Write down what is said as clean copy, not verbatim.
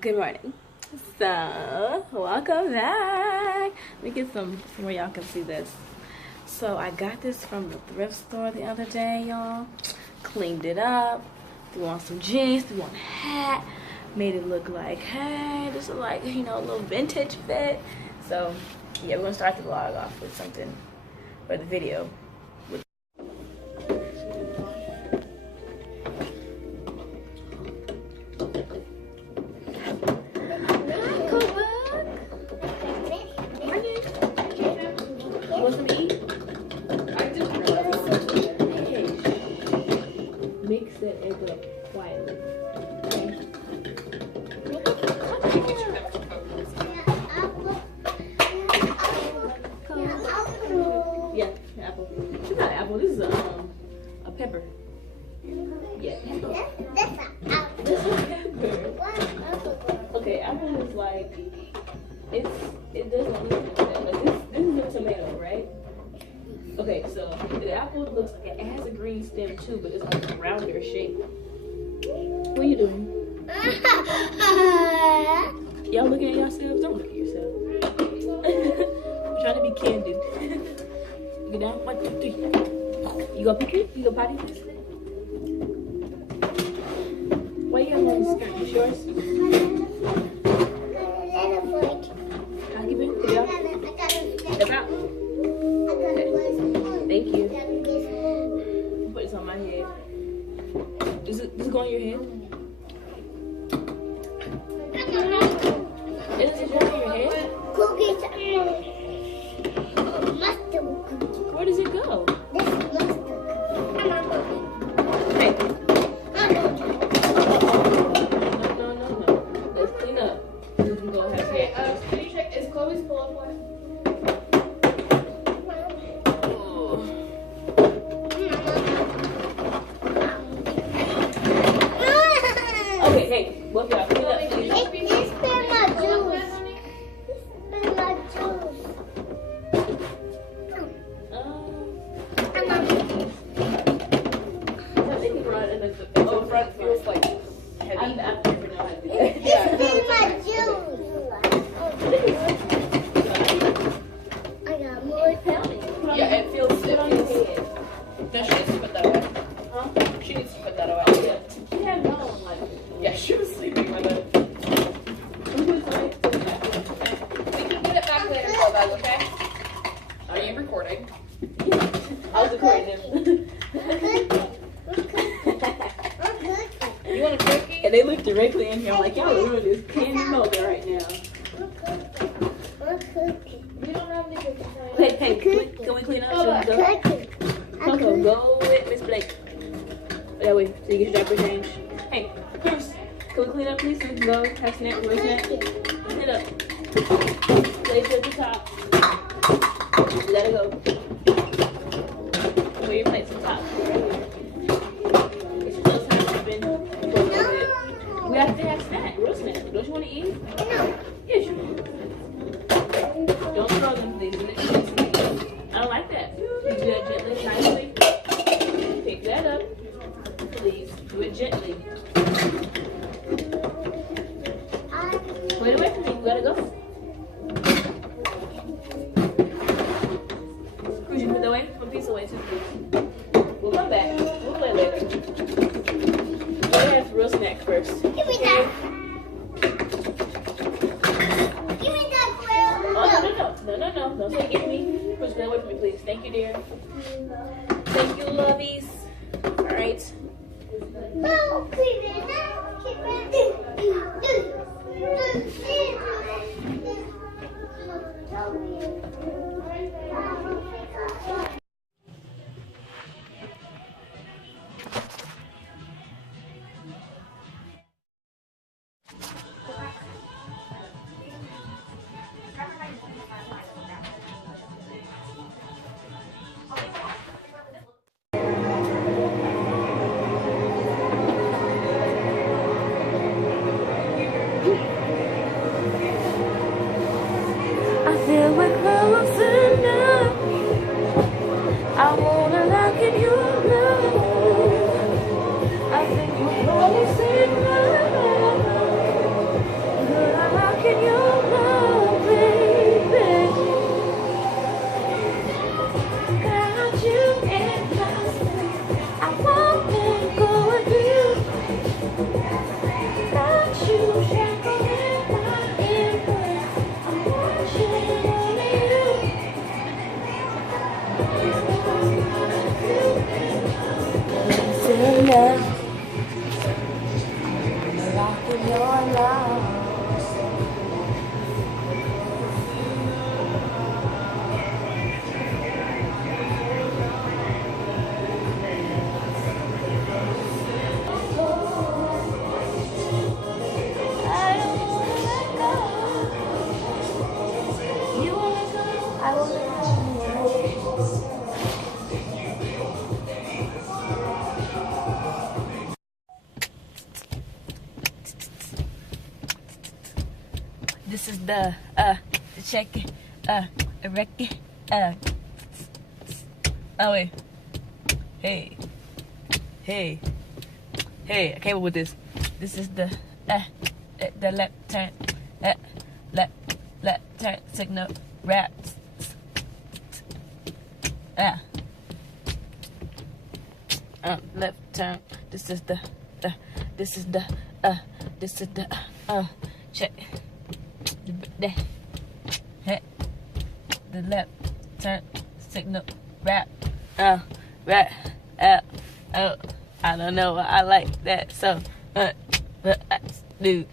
Good morning. So, welcome back. Let me get some where y'all can see this. So, I got this from the thrift store the other day, y'all. Cleaned it up. Threw on some jeans, threw on a hat. Made it look like, hey, this is like, you know, a little vintage fit. So, yeah, we're gonna start the vlog off with something, or the video. Mix it and go quietly. Yeah, apple. It's not apple. This is a pepper. Yeah, pepper. This is pepper. Okay, apple is like it doesn't look like that. Like this is a tomato, right? Okay, so the apple looks like it has a green stem too, but it's like a rounder shape. What are you doing? Y'all looking at yourselves? Don't look at yourself. I'm trying to be candid. Get down. 1, 2, 3. You go pee? You go potty? Why you have on the skirt? It's yours? Housekeeping? Get out. Step out. Thank you. Put this on my head. Does it go on your head? Does it go on your head? Where does it go? Hey. No. Let's clean up. We can go have can you check, is Chloe's pull-up one? Okay, hey, both y'all clean up, please. It's been my juice. It's been my juice. I think you brought it in the front feels like heavy. I never know how to do that. It's been my juice. I got more pounding. Yeah, it feels on your head. No, she needs to put that away. Huh? She needs to put that away. Oh, yeah. She had no one like it. Yeah, she was sleeping with it. We can put it back later, Cobell, okay? Are you recording? I was recording them. You want a cookie? And they look directly in here. I'm like, y'all ruined this candy moment right now. We don't have any cookies. Hey, can we clean up? Coco, go with Miss Blake. That way, so you get your diaper change. Hey, Bruce, can we clean up, please? So we can go have snack. Where's snack? Clean it up. Place it at the top. You gotta go. Where your plates on top. It's still time open. We have to have snack. Real snack. Don't you want to eat? No. Yes, you do. Don't throw them, please. I don't like that. You do that gently, nicely. Pick that up. Please do it gently. Wait away from me. You gotta go. Could you put that away? Put a piece away too, please. We'll come back. We'll play later. We'll have real snack first. Give me that. Give me that, Will. Oh, no. Don't say give me. Push that away from me, please. Thank you, dear. Thank you, lovies. All right. No, keep it down. Keep it I feel we're close. the check it, record, oh wait, hey, I came up with this. This is the left turn, left turn signal rap. Left turn. This is the check. The left turn signal rap. Rap. I don't know. I like that. So, but I do.